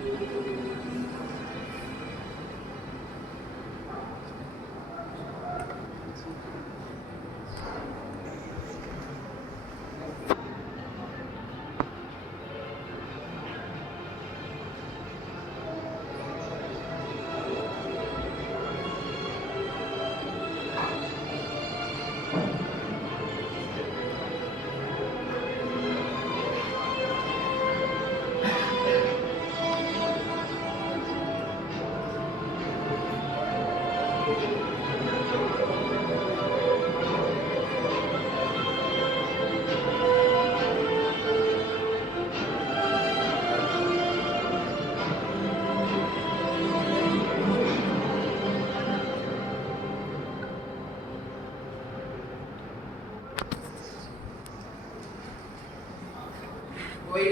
ওই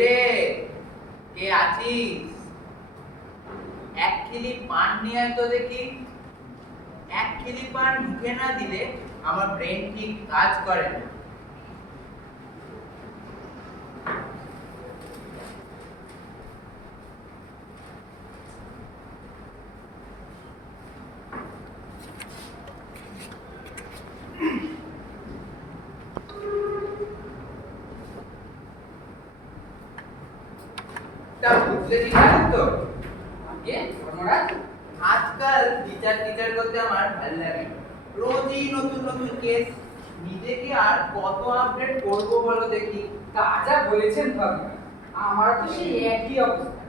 রে, কে আছিস? এক খিলি পান নিয়ে আয় তো দেখি। এক খিলি পান মুখে না দিলে আমার ব্রেন ঠিক কাজ করে না। তা বুঝলে ঠিক আছে তো? আজকাল টিচার করতে আমার ভালো লাগে। রোজই নতুন নতুন কেস, নিজেকে আর কত আপডেট করবো বলো দেখি। তা যা বলেছেন ভগবান, আমার তো সেই একই অবস্থা।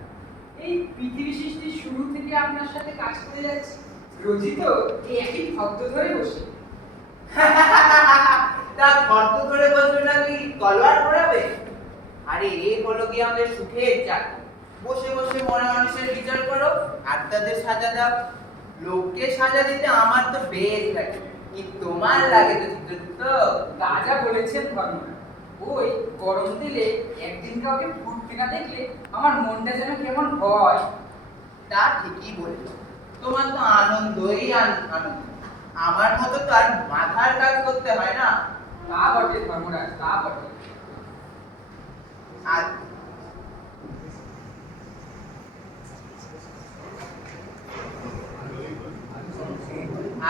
এই পৃথিবী সৃষ্টির শুরু থেকে আপনার সাথে কাজ করে যাচ্ছি, রোজই তো এই একই ভক্ত ধরে বসে। তা ফর্দ ধরে বসবে না কি তলোয়ার ঘোরাবে? আরে এ হলো কি আমাদের সুখের চাকরি। বসে বসে মরা মানুষের বিচার করো আর তাদের সাজা দাও। লোককে সাজা দিতে আমার তো বেশ লাগে, কি তোমার লাগে তো চিত্রগুপ্ত? তা যা বলেছেন ভগবান, ওই গরম দিলে একদিন কাউকে ফুটতে না দেখলে আমার মনটা যেন কেমন হয়। তা ঠিকই বলেছো, তোমার তো আনন্দই আনন্দ। আমার মতো তো আর মাথার কাজ করতে হয় না। তা বটে ধর্মরাজ, তা বটে। আর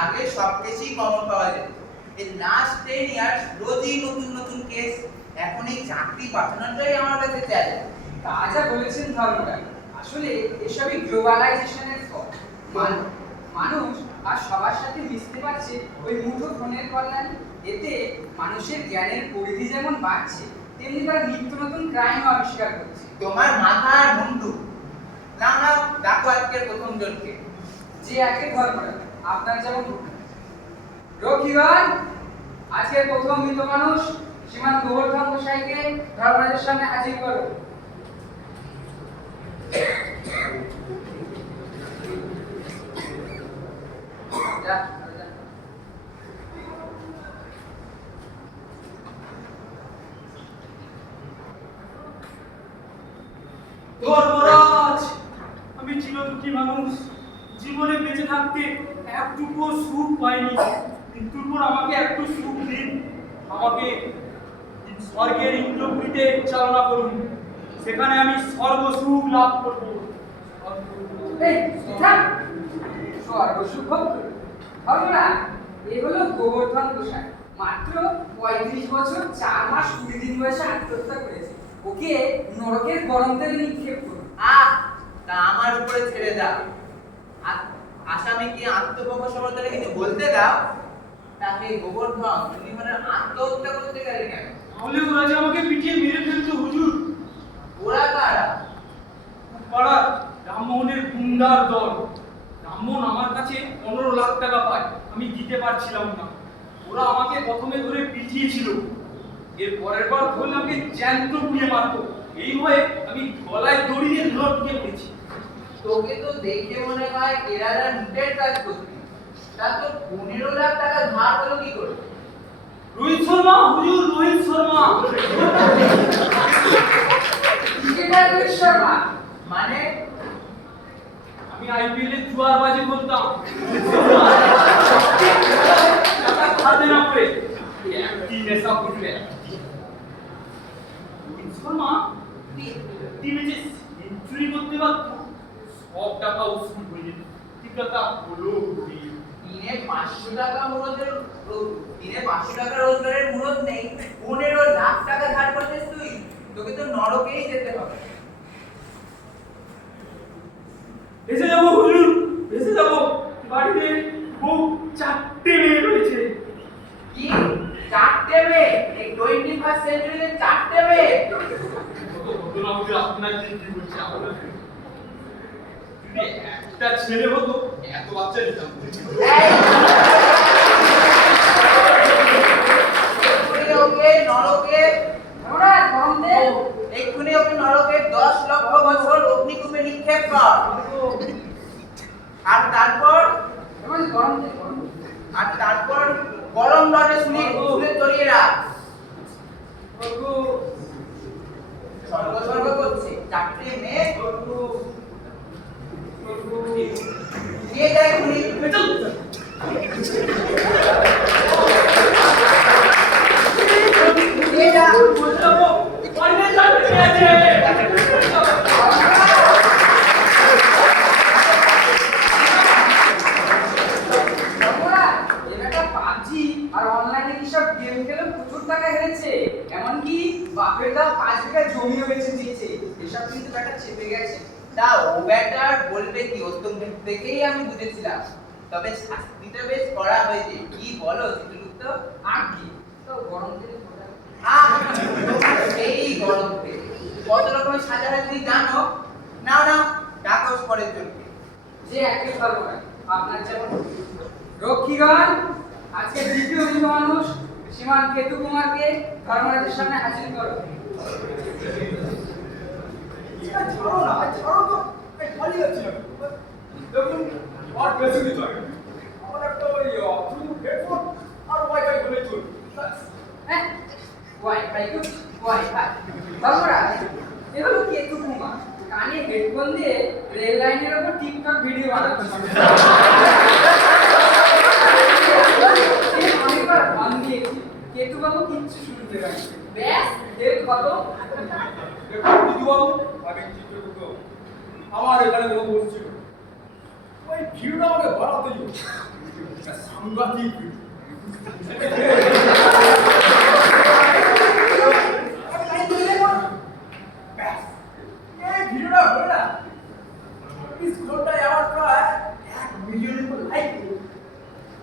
আগে সব কেসই কমন পাওয়া যেত। এই লাস্ট 10 ইয়ার্স রোজই নতুন নতুন কেস। এখন এই চাকরি পাঠানোটাই আমার কাছে চ্যালেঞ্জ। তা যা বলেছেন ধর্মরাজ, আসলে এসবই গ্লোবালাইজেশনের ফল। মানুষ আর সবার সাথে মিশতে পারছে ওই মুঠো ফোনের কল্যাণে। এতে মানুষের জ্ঞানের পরিধি যেমন বাড়ছে, তেমনি তারা নিত্য নতুন ক্রাইম আবিষ্কার করছে। তোমার মাথা আর মুন্ডু। না না, ডাকো আজকের প্রথম জনকে। যে একে ধর্মরাজ, আপনার যেমন রক্ষীগণ, আজকের প্রথম মৃত মানুষ শ্রীমান গোবর্ধন গোসাইকে ধর্মরাজের সামনে হাজির করো। ধর্মরাজ, আমি চিরদুঃখী মানুষ। জীবনে বেঁচে থাকতে একটুকু সুখ পাইনি। মৃত্যুর পর আমাকে একটু সুখ দিন। আমাকে স্বর্গের ইন্দ্রপুরীতে চালনা করুন, সেখানে আমি সর্বসুখ লাভ করব। এই থাক, সর্বসুখ ভোগ করো। ধর্মরাজ, এ হলো গোবর্ধন গোসাই। মাত্র 35 বছর 4 মাস 20 দিন বয়সে আত্মহত্যা করেছে। ওকে নরকের গরম তেলে নিক্ষেপ করুন। তা আমার উপরে ছেড়ে দাও। আসামি কি আত্মপ্রকাশবর্তনে কিছু বলতে দাও। তাকে গোবর্ধন, তুমি মানে আত্মহত্যা করতে গেলে কেন? তাহলে ওরা যে আমাকে পিটিয়ে মেরে ফেলতো হুজুর। ওরা কারা? পাড়ার রামমোহনের গুন্ডার দল। রামমোহন আমার কাছে 15 লাখ টাকা পায়, আমি দিতে পারছিলাম না। ওরা আমাকে প্রথমে ধরে পিটিয়েছিল, এর পরের বার ধরলে আমাকে জ্যান্ত পুড়িয়ে মারতো। এই ভয়ে আমি গলায় দড়িয়ে লটকে পড়েছি। তোকে তো দেখে মনে হয় কেরালা লুটের কাজ করতি। তা তোর 15 লাখ টাকা ধার হলো কি করে? রোহিত শর্মা হুজুর, রোহিত শর্মা। ক্রিকেটার রোহিত শর্মা মানে? আমি আইপিএল এ জুয়ার বাজি করতাম। টাকা খাতে না পড়ে একটি নেশা করলে। রোহিত শর্মা টিমে যে সেঞ্চুরি করতে পারত, সব টাকা উসুল হয়ে ঠিকাটা হলো ঘুরি। দিনে 500 টাকা দিনে 500 টাকা রোজগারের মুরত নেই, 15 লাখ টাকা ধার করছিস তুই। তোকে তো নরকেই যেতে হবে। এসে যাবো হুজুর, এসে যাবো। বাড়িতে বউ 4টে মেয়ে রয়েছে। কি 4টে মেয়ে? এই 21st সেঞ্চুরিতে 4টে মেয়ে? কত না হুজুর, আপনার কি বলছে আপনার? যদি একটা ছেলে হতো এত বাচ্চা নিতাম। ওকে নরকে আমরা গরম দে। এক্ষুনি ওকে নরকে 10 লক্ষ বছর অগ্নিকূপে নিক্ষেপ কর। আর তারপর এমন গরম দে, গরম দে। গরম রডে শুনে চড়িয়ে রাখ। স্বর্গ করছে 4টে মেয়ে নিয়ে যায় এক্ষুনি। নিয়ে যা। আমরা এটা পাবজি আর অনলাইনে কি সব গেম খেলে প্রচুর টাকা হেরেছে, এমনকি বাপের দা 5 বিঘা জমিও বেচে দিয়েছে। এসব কিন্তু ব্যাটা চেপে গেছে। তা ও ব্যাটার বলবে কি, ও তো মুখ দেখেই আমি বুঝেছিলাম। তবে শাস্তিটা বেশ করা হয়েছে। কি বলো চিত্রগুপ্ত? আর কি তো গরম দিনে এই গরমে কত রকমের সাজা হয় তুমি জানো? নাও নাও ডাকো পরের জন্য। যে একই পারবো না। আপনার যেমন রক্ষীগণ, আজকে দ্বিতীয় অভিজ্ঞ মানুষ শ্রীমান কেতু কুমারকে ধর্মরাজের সামনে হাজির করো। ছাড়ো না, ছাড়ো তো। এই খালি যাচ্ছি না। দেখুন, আর বেশি কিছু হয় না। আমার একটা ওই ব্লুটুথ হেডফোন আর ওয়াইফাই হলে চলবে। হ্যাঁ, ওয়াইফাই তো ওয়াইফাই। ধর্মরাজ, এগুলো কেতু কুমার কানে হেডফোন দিয়ে রেল লাইনের উপর টিকটক ভিডিও বানাচ্ছে। অনেকবার ফোন দিয়েছি, কেতু বাবু কিচ্ছু শুনতে পায়নি। ব্যাস দেখ কত। দেখুন দিদিবাবু, আমি চিত্রগুপ্ত। আমার এখানে কোনো দোষ ছিল না। ওই ভিড়টা আমাকে বাড়াতেই হতো। একটা সাংঘাতিক ভিড়। আমি লাইন ধরে দেখবো। ব্যাস, এই ভিডিওটা হলো না। 20 ঘন্টায় আমার প্রায় 1 মিলিয়নের উপর লাইক।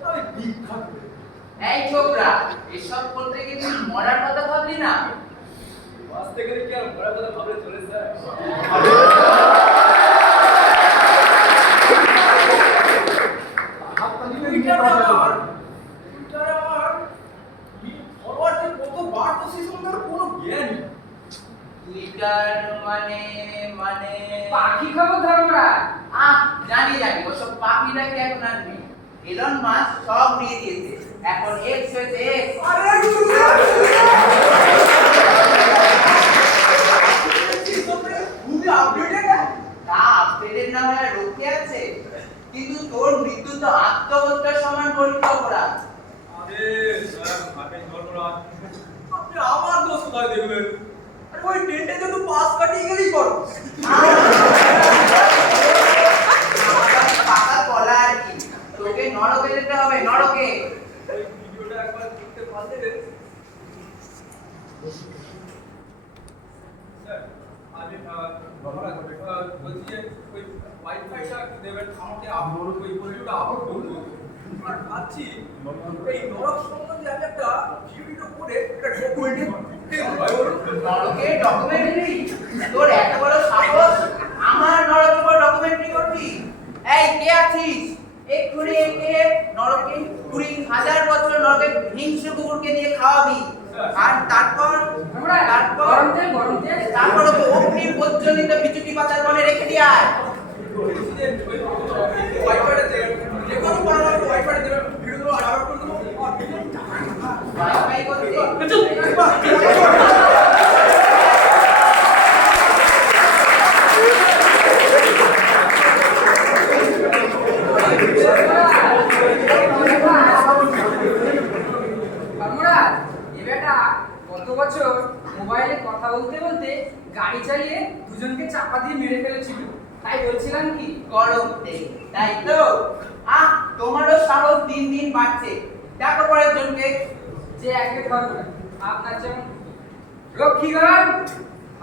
আমি বিখ্যাত হয়ে গেলাম। এই ছোকরা, এসব করতে গিয়ে তুই মরার কথা ভাবলি না? বাঁচতে গেলে কি আর মরার কথা ভাবলে চলে যায়? টুইটারে আমার ফলোয়ার যে কত বাড়তো সেই সম্বন্ধে কোনো জ্ঞান নেই। টুইটার মানে মানে পাখি খবর ধর্মরাজ। জানি জানি, ওসব পাখিটাকে এখন আর নেই। এলন মাস্ক সব নিয়ে দিয়েছে, এখন এক্স হয়েছে এক্স। খুবই আপডেটেড না? তা আপডেটেড না হয়ে রোকে আছে, কিন্তু তোর মৃত্যু তো আত্মহত্যার সমান গরিব অপরাধ। আরে স্যার, আপনি ধর্মরাজ, আপনি আমার দোষ কোথায় দেখবেন? আরে ওই টেন্টে তো পাস কাটিয়ে গেলেই করো। পাকা কলা আর কি, তোকে নরকে যেতে হবে, নরকে। ওই ভিডিওটা একবার দেখতে পারলে স্যার, আমি ধর্মরাজ বলছি যে ওই ওয়াইফাইটা একটু দেবেন আমাকে, আপলোড ওই ভিডিওটা আপলোড করবো। আর ভাবছি এই নরক সম্বন্ধে আমি একটা ভিডিও করে একটা ডকুমেন্টারি নরকে ডকুমেন্টারি? তোর এত বড় সাহস, আমার নরকের উপর ডকুমেন্টারি করবি? এই কে আছিস? এক্ষুনি একে নরকে 20,000 বছর নরকে হিংস্র কুকুরকে দিয়ে খাওয়াবি। আর তারপর গরম তেল, গরম তেল। তারপর ওকে অগ্নি প্রজ্বলিত বিচুটি পাতার বলে রেখে দিয়ে আয়। ওয়াইফাইটা দেবেন, যে কোনো পরামর্শ ওয়াইফাইটা দেবেন, ভিডিওগুলো আপলোড করে দেবো। ওয়াইফাই করতে ধর্মরাজ, এ বেটা গত বছর মোবাইলে কথা বলতে বলতে গাড়ি চালিয়ে দুজনকে চাপা দিয়ে মেরে ফেলেছিল। তাই বলছিলাম কি গরম তেল, তাই তো? তোমারও সাহস দিন দিন বাড়ছে। দেখো পরের জনকে। যে একে ধর্ম আপনার যেমন রক্ষীগণ,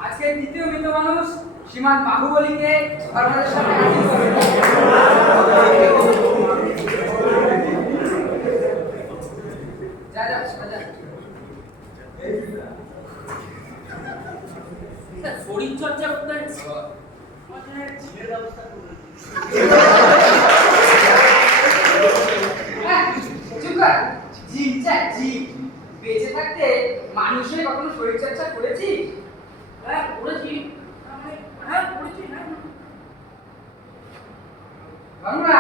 আজকে দ্বিতীয় মৃত মানুষ শ্রীমান বাহুবলীকে ধর্মের সামনে হাজির করবেন। যা যা যা শরীর চর্চা করতে হয় জিমের ব্যবস্থা করুন। চুপ কর। জিম চাই জিম। বেঁচে থাকতে মানুষের কখনো শরীর চর্চা করেছি? হ্যাঁ করেছি, হ্যাঁ করেছি, হ্যাঁ। আমরা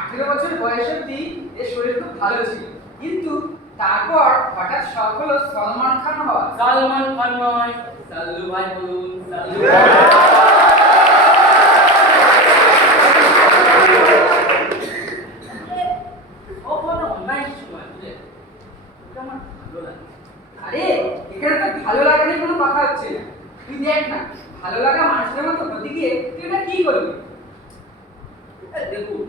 18 বছর বয়স অব্দি এর শরীর খুব ভালো ছিল, কিন্তু তারপর হঠাৎ শখ হলো সলমান খান হওয়া। সালমান খান নয়, সাল্লু ভাই বলুন, সাল্লু ও কোনো অন্যায় কিছু নয়, বুঝলে? ওটা আমার ভালো লাগে। আরে এখানে তো ভালো লাগা নিয়ে কোনো কথা হচ্ছে না। তুই দেখ না, ভালো লাগা মানুষের মতো হতে গিয়ে তুই এটা কি করবি? দেখুন,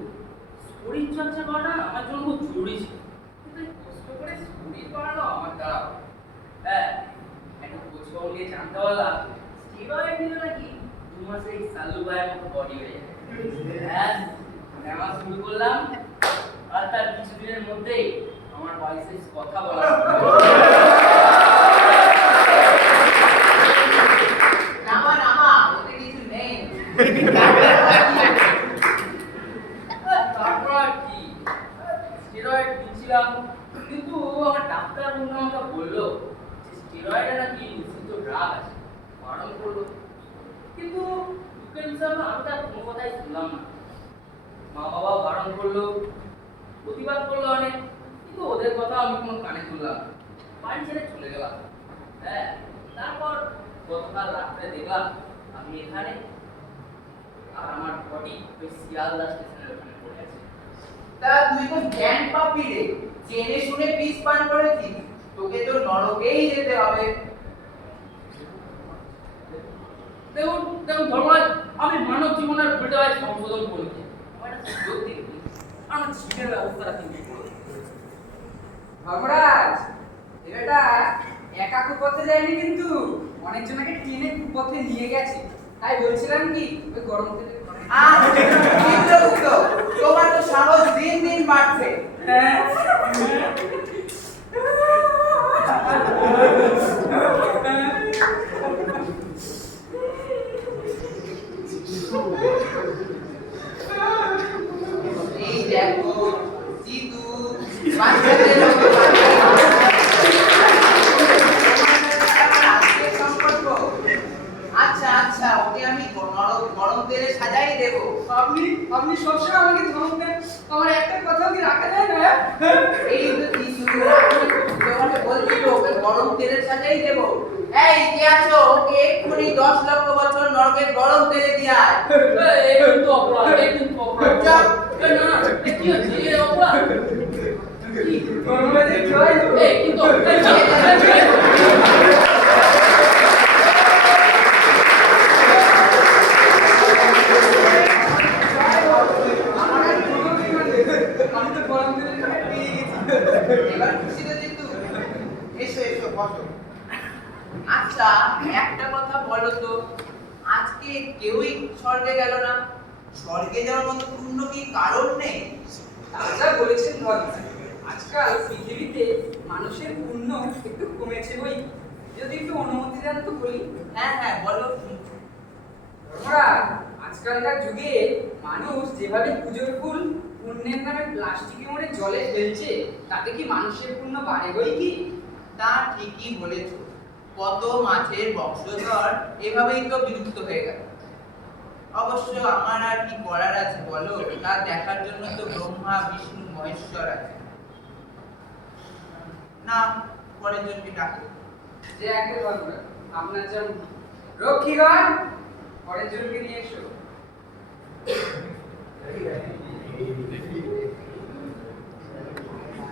শরীর চর্চা করাটা আমার জন্য খুব জরুরি ছিল, কিন্তু এই কষ্ট করে শরীর বানানো আমার দ্বারা হবে না। হ্যাঁ, একটা খোঁজখবর নিয়ে জানতে পারলাম স্টেরয়েড নিলে নাকি 2 মাসে এই সাল্লু ভাইয়ের মতো বডি হয়ে যায়। হ্যাঁ, নেওয়া শুরু করলাম, আর তার কিছুদিনের মধ্যেই আমার বাইসেপস কথা বলা নামা নামা, ওতে কিছু নেই। তারপর আর কি, স্টেরয়েড দিচ্ছিলাম, কিন্তু আমার ডাক্তার বন্ধু আমাকে বললো যে স্টেরয়েডে নাকি নিষিদ্ধ ড্রাগ আছে, বারণ করলো। কিন্তু দুঃখের বিষয় হলো আমি তার কোনো কথাই শুনলাম না। মা বাবা বারণ করলো, প্রতিবাদ করলো অনেক, কিন্তু ওদের কথা আমি কোনো কানে তুললাম না, বাড়ি ছেড়ে চলে গেলাম। হ্যাঁ, তারপর গতকাল রাত্রে দেখলাম আমি এখানে, আর আমার বডি ওই শিয়ালদা স্টেশনের ওখানে পড়ে আছে। তা তুই তো জ্ঞান পাবি রে, জেনে শুনে বিষ পান করেছিস। তোকে তো নরকেই যেতে হবে। দেখুন দেখুন ধর্মরাজ, আমি মানব জীবনের ভুলটাই সংশোধন করেছি। আমার একটা সুযোগ দিন, আমার জীবনের ব্যবস্থাটা কিন্তু করে দিন। ধর্মরাজ, এটা একা কুপথে যায়নি, কিন্তু অনেকজনকে টেনে কুপথে নিয়ে গেছে। তাই বলছিলাম কি ওই গরম তেলে তোমার তো সাহস দিন দিন বাড়ছে। হ্যাঁ এই দেখো জিতু, বাচ্চাদের মতো সম্পর্ক। আচ্ছা আচ্ছা, ওকে আমি গরম তেলে সাজাই দেবো। আপনি আপনি সবসময় আমাকে ধমক দেন, আমার একটা কথাও কি রাখা যায় না? এই তো কিছু তোমাকে বলছি তো, ওকে গরম তেলে সাজাই দেবো। এই কে আছো, ওকে এক্ষুনি 10 লক্ষ বছর নরকের গরম তেলে দিয়ে আয়। এই কিন্তু অপরাধ, এই কিন্তু অপরাধ। চুপ। না না, এ কি হচ্ছে? এ অপরাধ। কি? ধর্মরাজের জয় হোক। এই কিন্তু আমি তো গরম তেলের প্যাকেট পেয়ে গেছি। এবার খুশি তো জিতু? এসো এসো বসো। আচ্ছা একটা কথা বলো তো, আজকে কেউই স্বর্গে গেল না। স্বর্গে যাওয়ার মতো পূর্ণ কি কারণ নেই? রাজা বলেছেন ধর্মরাজ, আজকাল পৃথিবীতে মানুষের পুণ্য একটু কমেছে বই। যদি একটু অনুমতি দেন তো বলি। হ্যাঁ হ্যাঁ বলো। ধর্মরাজ, আজকালকার যুগে মানুষ যেভাবে পুজোর ফুল পুণ্যের নামে প্লাস্টিকে মুড়ে জলে ফেলছে, তাতে কি মানুষের পুণ্য বাড়ে বই কি? তা ঠিকই বলেছো। কত মাছের বংশধর এভাবেই তো বিলুপ্ত হয়ে গেল। অবশ্য আমার আর কি করার আছে বলো, তা দেখার জন্য তো ব্রহ্মা বিষ্ণু মহেশ্বর আছে। না, পরের জনকে ডাকো। যে একে ধর্মরাজ, আপনার যেমন রক্ষীগণ, পরের জনকে নিয়ে এসো।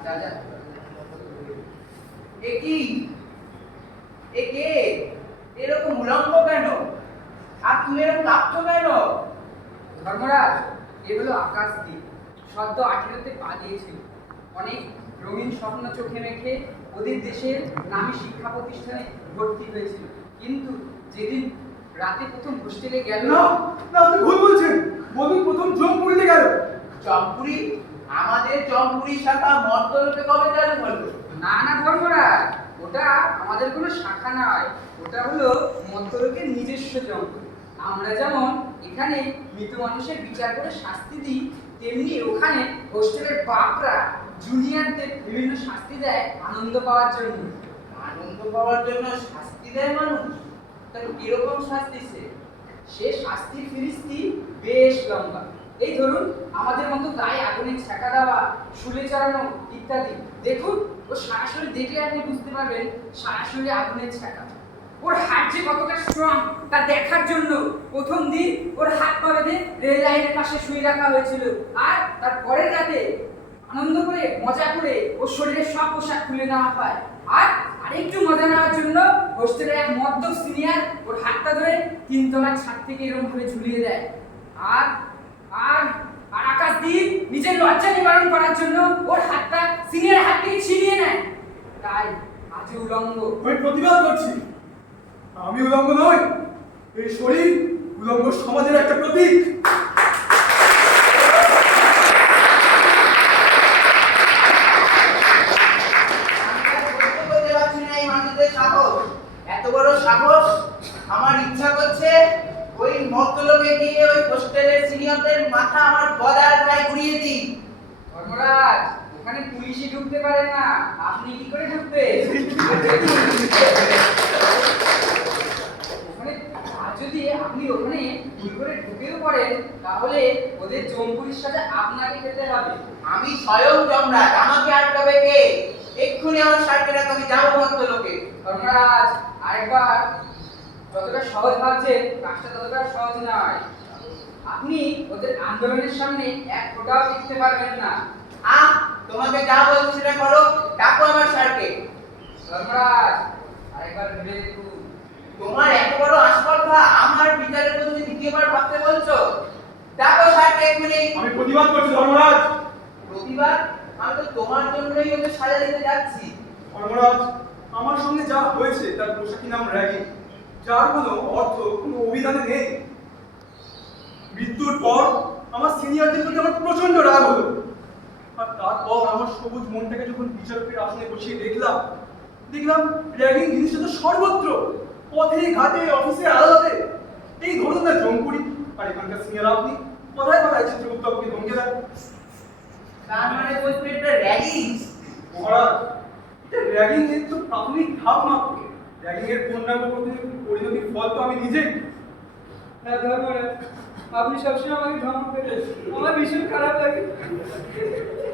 যা যা। এ কি? এ কে? এরকম উলঙ্গ কেন? আর তুমি এরকম কাঁপছো কেন? ধর্মরাজ, এ হলো আকাশদ্বীপ। সদ্য 18তে পা দিয়েছিল। অনেক রঙিন স্বপ্ন চোখে মেখে ওদের দেশের নামী শিক্ষা প্রতিষ্ঠানে ভর্তি হয়েছিল, কিন্তু যেদিন রাতে প্রথম হোস্টেলে গেল। না না, আপনি ভুল বলছেন। বলুন প্রথম জমপুরিতে গেল। জমপুরি? আমাদের জমপুরি শাখা মর্তলোকে কবে চালু হলো? না না ধর্মরাজ, ওটা আমাদের কোনো শাখা নয়, ওটা হলো মর্তলোকের নিজস্ব জঙ্গল। আমরা যেমন এখানে মৃত মানুষের বিচার করে শাস্তি দিই, তেমনি ওখানে হোস্টেলের বাপরা জুনিয়রদের বিভিন্ন শাস্তি দেয় আনন্দ পাওয়ার জন্য। আনন্দ পাওয়ার জন্য শাস্তি দেয় মানুষ? তা কিরকম শাস্তি সে? সে শাস্তির ফিরিস্তি বেশ লম্বা। এই ধরুন, আমাদের মতো গায়ে আগুনে ছ্যাঁকা দেওয়া, শুলে চড়ানো ইত্যাদি। দেখুন, ও সরাসরি দেখলে আপনি বুঝতে পারবেন সরাসরি আগুনের ছ্যাঁকা। ওর হাত যে কতটা স্ট্রং তা দেখার জন্য প্রথম দিন ওর হাত পা বেঁধে রেল লাইনের পাশে শুয়ে রাখা হয়েছিল, আর তার পরের রাতে আনন্দ করে মজা করে ওর শরীরের সব পোশাক খুলে নেওয়া হয়। আর আরেকটু মজা নেওয়ার জন্য হোস্টেলের এক মদ্যপ সিনিয়র ওর হাতটা ধরে 3 তলার ছাদ থেকে এরকম ভাবে ঝুলিয়ে দেয়। আর আর আর আকাশদ্বীপ নিজের লজ্জা নিবারণ করার জন্য ওর হাতটা সিনিয়র হাত থেকে ছিনিয়ে নেয়। তাই আজ উলঙ্গ। আমি প্রতিবাদ করছি। আমি উলঙ্গ নই। এই শরীর উলঙ্গ সমাজের একটা প্রতীক। এত বড় সাহস! আমার ইচ্ছা করছে ওই মর্তলোকে গিয়ে ওই হোস্টেলের সিনিয়রদের মাথা আমার গলার গায়ে ঘুরিয়ে দিই। ধর্মরাজ, ওখানে পুলিশই ঢুকতে পারে না, আপনি কি করে ঢুকবেন? ওখানে আর যদি আপনি ওখানে ভুল করে ঢুকেও পড়েন, তাহলে ওদের জমপুরির সাথে আপনাকে খেতে হবে। আমি স্বয়ং সম্রাট, আমাকে আটকাবে কে? এক্ষুনি আমার সার্কে রাখ, আমি যাবো মর্তলোকে। ধর্মরাজ, আরেকবার, যতটা সহজ ভাবছেন কাজটা ততটা সহজ নয়। আপনি ওদের আন্দোলনের সামনে এক ফোঁটাও দেখতে পারবেন না। তোমাকে যা বলছি সেটা করো, ডাকো আমার সার্কে। ধর্মরাজ, আরেকবার ভেবে দেখুন। তোমার এত বড় আস্পর্ধা আমার বিচারের কথা তুমি দ্বিতীয়বার ভাবতে বলছো? ডাকো সার্কে এক্ষুনি। আমি প্রতিবাদ করছি ধর্মরাজ। প্রতিবার? আমি তো তোমার জন্যই ওদের সাজা দিতে যাচ্ছি। ধর্মরাজ, আমার সঙ্গে যা হয়েছে তার পোশাকি নাম র্যাগিং, যার কোনো অর্থ কোনো অভিধানে নেই। মৃত্যুর পর আমার সিনিয়রদের প্রতি আমার প্রচন্ড রাগ হলো, আর তারপর আমার সবুজ মনটাকে যখন বিচারকের আসনে বসিয়ে দেখলাম র্যাগিং জিনিসটা তো সর্বত্র, পথে ঘাটে অফিসে আদালতে। এই ধরুন না জমপুরি, আর এখানকার সিনিয়র আপনি কোথায় কোথায় চিত্রগুপ্ত আপনি ধমকে দেন। তার মানে বলছো এটা র্যাগিং? মহারাজ, এটা র্যাগিং এর তো প্রাথমিক ধাপ মাত্র। র্যাগিং এর পূর্ণাঙ্গ পরিণতির ফল তো আমি নিজেই। হ্যাঁ ধর্মরাজ, আপনি সবসময় আমাকে ধমক দেন, আমার ভীষণ খারাপ লাগে।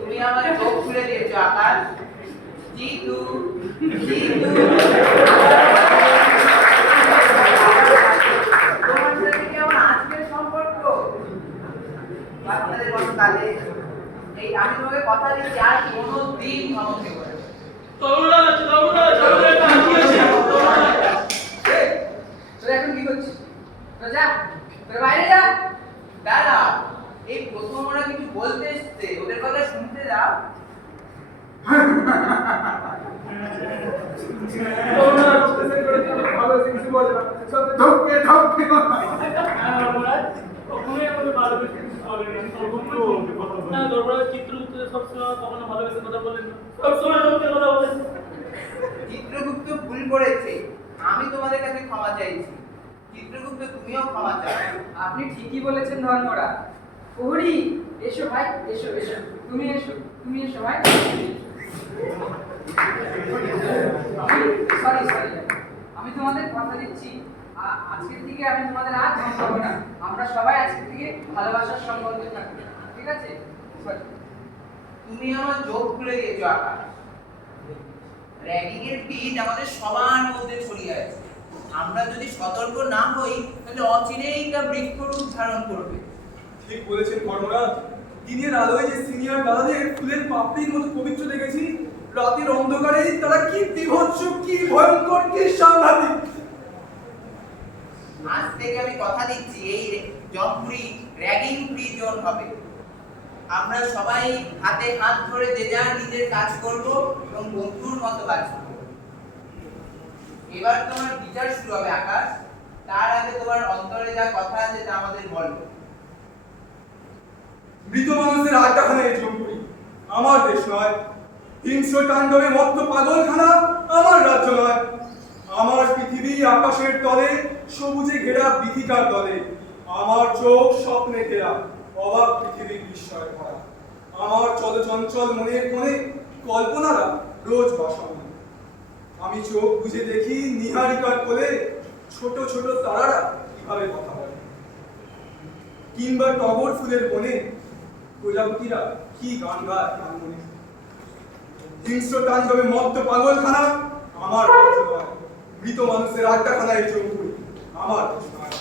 তুমি আমার চোখ খুলে দিয়েছো আকাশ। জিতু, জিতু, তোমার সাথে কি আমার আজকের সম্পর্ক? বাচ্চাদের মতো কালে এই আমি তোমাকে কথা দিচ্ছি আর কোনোদিন ধমক দেবো না। তরুণরাজ, তরুণরাজ, তরুণরাজ, কি আছে? তোরা এখন কি করছিস? তোরা যা, তোরা বাইরে যা। দাদা, এই প্রথম ওরা কিছু বলতে এসছে, ওদের কথা শুনতে দাও। ভালো কিছু বলে না, সব ধমকে ধমকে। কখনোই আমাদের ভালোবেসে কিছু বলেনি। না, ধর্মরাজ চিত্রগুপ্তদের সবসময় কখনো ভালোবেসে কথা বলেন না, সবসময় ধমকে কথা বলেন। চিত্রগুপ্ত ভুল করেছে, আমি তোমাদের কাছে ক্ষমা চাইছি। চিত্রগুপ্ত তুমিও ক্ষমা চাও। আপনি ঠিকই বলেছেন ধর্মরাজ। প্রহরী, এসো ভাই, এসো এসো, তুমি এসো, তুমি এসো ভাই। সরি সরি, আমি তোমাদের কথা দিচ্ছি, আজকের থেকে আমি তোমাদের আর ধমকাবো না। আমরা সবাই আজকের থেকে ভালোবাসার সম্পর্কে থাকবো, ঠিক আছে? সরি। তুমি আমার চোখ খুলে দিয়েছো আকাশ। র্যাগিং এর বীজ আমাদের সবার মধ্যে ছড়িয়ে আছে। আমরা যদি সতর্ক না হই তাহলে অচিরেই তা বৃক্ষরূপ ধারণ করবে। ঠিক বলেছেন ধর্মরাজ। দিনের আলোয় যে সিনিয়র দাদাদের ফুলের পাপড়ির মতো পবিত্র দেখেছি, রাতের অন্ধকারে তারা কি বিভৎস, কি ভয়ঙ্কর, কি সাংঘাতিক। আজ থেকে আমি কথা দিচ্ছি এই জম্পুরি র্যাগিং ফ্রি জোন হবে। আমরা সবাই হাতে হাত ধরে যে যার নিজের কাজ করব এবং বন্ধুর মতো কাজ করব। এবার তোমার বিচার শুরু হবে আকাশ। তার আগে তোমার অন্তরে যা কথা আছে তা আমাদের বলো। মৃত মানুষের আড্ডাখানা এই জম্পুরি আমার দেশ নয়। হিংস্র তাণ্ডবে মত্ত পাগলখানা আমার রাজ্য নয়। আমার পৃথিবী আকাশের তলে সবুজে ঘেরা বিথিকার দলে। আমার চোখ স্বপ্নে ঘেরা অবাক পৃথিবীর বিস্ময় ভরা। আমার চলচঞ্চল মনের কোণে কল্পনারা রোজ বাসমান। আমি চোখ বুঝে দেখি নিহারিকার কোলে ছোট ছোট তারারা কিভাবে কথা বলে, কিংবা টগর ফুলের বনে প্রজাপতিরা কি গান গায় আনমনে। হিংস্র তাণ্ডবে মত্ত পাগলখানা আমার রাজ্য নয়। মৃত মানুষের আড্ডাখানা এই জম্পুরি আমার দেশ নয়।